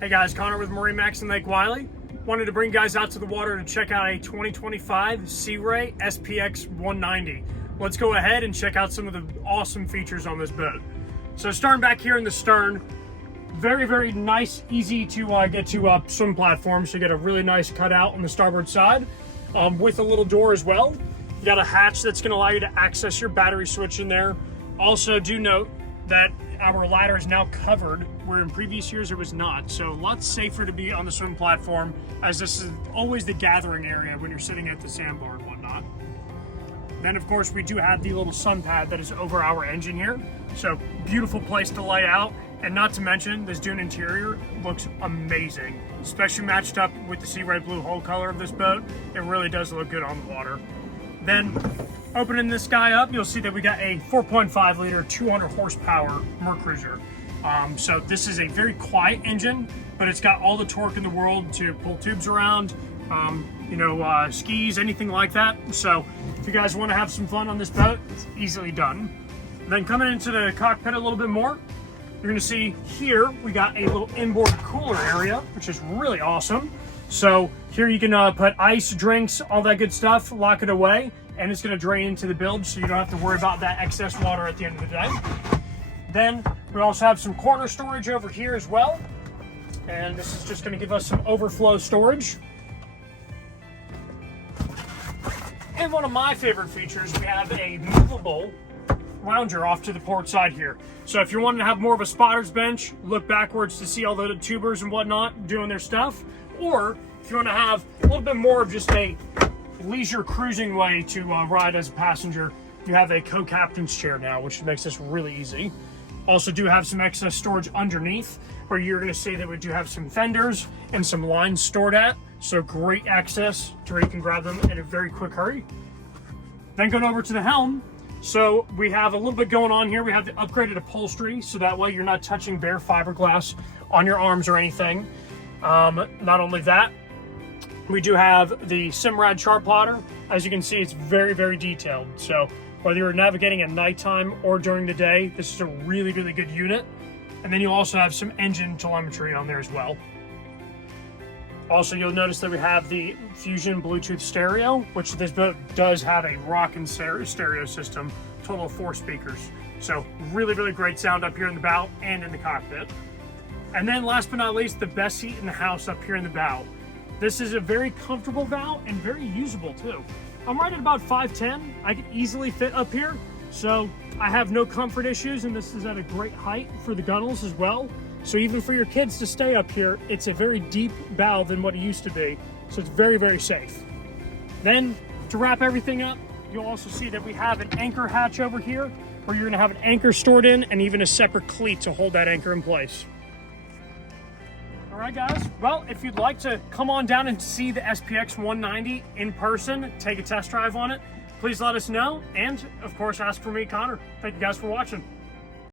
Hey guys, Connor with MarineMax Lake Wylie. Wanted to bring guys out to the water to check out a 2025 Sea Ray SPX 190. Let's go ahead and check out some of the awesome features on this boat. So starting back here in the stern, very nice, easy to get to swim platform. So you get a really nice cutout on the starboard side with a little door as well. You got a hatch that's going to allow you to access your battery switch in there. Also do note that our ladder is now covered, where in previous years it was not. So a lot safer to be on the swim platform, as this is always the gathering area when you're sitting at the sandbar and whatnot. Then of course we do have the little sun pad that is over our engine here. So beautiful place to lay out. And not to mention, this dune interior looks amazing, especially matched up with the Sea Ray blue hull color of this boat. It really does look good on the water. Then opening this guy up, you'll see that we got a 4.5 liter, 200 horsepower MerCruiser. So this is a very quiet engine, but it's got all the torque in the world to pull tubes around, skis, anything like that. So if you guys want to have some fun on this boat, it's easily done. Then coming into the cockpit a little bit more, you're gonna see here, we got a little inboard cooler area, which is really awesome. So here you can put ice, drinks, all that good stuff, lock it away, and it's gonna drain into the bilge, so you don't have to worry about that excess water at the end of the day. Then we also have some corner storage over here as well. And this is just gonna give us some overflow storage. And one of my favorite features, we have a movable lounger off to the port side here. So if you're wanting to have more of a spotter's bench, look backwards to see all the tubers and whatnot doing their stuff, or if you want to have a little bit more of just a leisure cruising way to ride as a passenger, you have a co-captain's chair now, which makes this really easy. Also do have some excess storage underneath, where you're going to see that we do have some fenders and some lines stored at, so great access to where you can grab them in a very quick hurry. Then going over to the helm, so we have a little bit going on here. We have the upgraded upholstery, so that way you're not touching bare fiberglass on your arms or anything. Not only that, we do have the Simrad chart plotter. As you can see, it's very detailed. So whether you're navigating at nighttime or during the day, this is a really good unit. And then you also have some engine telemetry on there as well. Also, you'll notice that we have the Fusion Bluetooth stereo, which this boat does have a rockin' stereo system, total of 4 speakers. So really great sound up here in the bow and in the cockpit. And then last but not least, the best seat in the house up here in the bow. This is a very comfortable bow and very usable too. I'm right at about 5'10". I can easily fit up here. So I have no comfort issues, and this is at a great height for the gunnels as well. So even for your kids to stay up here, it's a very deep bow than what it used to be. So it's very safe. Then to wrap everything up, you'll also see that we have an anchor hatch over here, where you're gonna have an anchor stored in and even a separate cleat to hold that anchor in place. All right guys, well, if you'd like to come on down and see the SPX 190 in person, take a test drive on it, please let us know. And of course, ask for me, Connor. Thank you guys for watching.